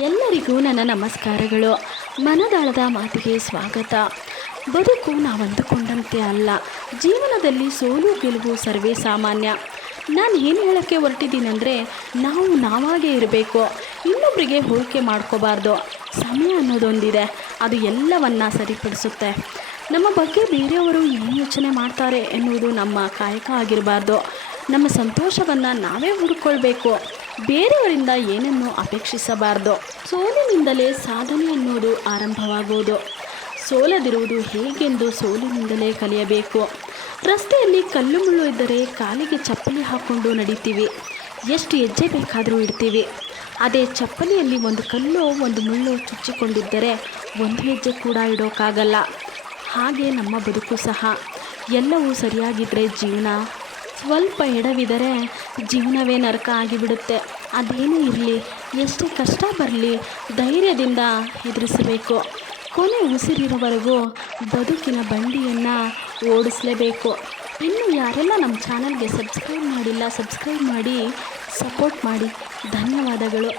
ಎಲ್ಲರಿಗೂ ನನ್ನ ನಮಸ್ಕಾರಗಳು. ಮನದಾಳದ ಮಾತಿಗೆ ಸ್ವಾಗತ. ಬದುಕು ನಾವು ಅಂದುಕೊಂಡಂತೆ ಅಲ್ಲ. ಜೀವನದಲ್ಲಿ ಸೋಲು ಗೆಲುವು ಸರ್ವೇ ಸಾಮಾನ್ಯ. ನಾನು ಏನು ಹೇಳೋಕ್ಕೆ ಹೊರಟಿದ್ದೀನಿ ಅಂದರೆ, ನಾವು ನಾವಾಗೇ ಇರಬೇಕು, ಇನ್ನೊಬ್ಬರಿಗೆ ಹೋಲಿಕೆ ಮಾಡ್ಕೋಬಾರ್ದು. ಸಮಯ ಅನ್ನೋದೊಂದಿದೆ, ಅದು ಎಲ್ಲವನ್ನ ಸರಿಪಡಿಸುತ್ತೆ. ನಮ್ಮ ಬಗ್ಗೆ ಬೇರೆಯವರು ಏನು ಯೋಚನೆ ಮಾಡ್ತಾರೆ ಎನ್ನುವುದು ನಮ್ಮ ಕಾಯಕ ಆಗಿರಬಾರ್ದು. ನಮ್ಮ ಸಂತೋಷವನ್ನು ನಾವೇ ಹುಡುಕೊಳ್ಬೇಕು, ಬೇರೆಯವರಿಂದ ಏನನ್ನು ಅಪೇಕ್ಷಿಸಬಾರ್ದು. ಸೋಲಿನಿಂದಲೇ ಸಾಧನೆ ಅನ್ನೋದು ಆರಂಭವಾಗುವುದು. ಸೋಲದಿರುವುದು ಹೇಗೆಂದು ಸೋಲಿನಿಂದಲೇ ಕಲಿಯಬೇಕು. ರಸ್ತೆಯಲ್ಲಿ ಕಲ್ಲು ಮುಳ್ಳು ಇದ್ದರೆ ಕಾಲಿಗೆ ಚಪ್ಪಲಿ ಹಾಕ್ಕೊಂಡು ನಡೀತೀವಿ, ಎಷ್ಟು ಹೆಜ್ಜೆ ಬೇಕಾದರೂ ಇಡ್ತೀವಿ. ಅದೇ ಚಪ್ಪಲಿಯಲ್ಲಿ ಒಂದು ಕಲ್ಲು ಒಂದು ಮುಳ್ಳು ಚುಚ್ಚಿಕೊಂಡಿದ್ದರೆ ಒಂದು ಹೆಜ್ಜೆ ಕೂಡ ಇಡೋಕ್ಕಾಗಲ್ಲ. ಹಾಗೆ ನಮ್ಮ ಬದುಕು ಸಹ. ಎಲ್ಲವೂ ಸರಿಯಾಗಿದ್ದರೆ ಜೀವನ, ಸ್ವಲ್ಪ ಎಡವಿದರೆ ಜೀವನವೇ ನರಕ ಆಗಿಬಿಡುತ್ತೆ. ಅದೇನೇ ಇರಲಿ, ಎಷ್ಟೇ ಕಷ್ಟ ಬರಲಿ, ಧೈರ್ಯದಿಂದ ಎದುರಿಸಬೇಕು. ಕೊನೆ ಉಸಿರಿರೋವರೆಗೂ ಬದುಕಿನ ಬಂಡಿಯನ್ನು ಓಡಿಸಲೇಬೇಕು. ಇನ್ನು ಯಾರೆಲ್ಲ ನಮ್ಮ ಚಾನಲ್ಗೆ ಸಬ್ಸ್ಕ್ರೈಬ್ ಮಾಡಿಲ್ಲ, ಸಬ್ಸ್ಕ್ರೈಬ್ ಮಾಡಿ ಸಪೋರ್ಟ್ ಮಾಡಿ. ಧನ್ಯವಾದಗಳು.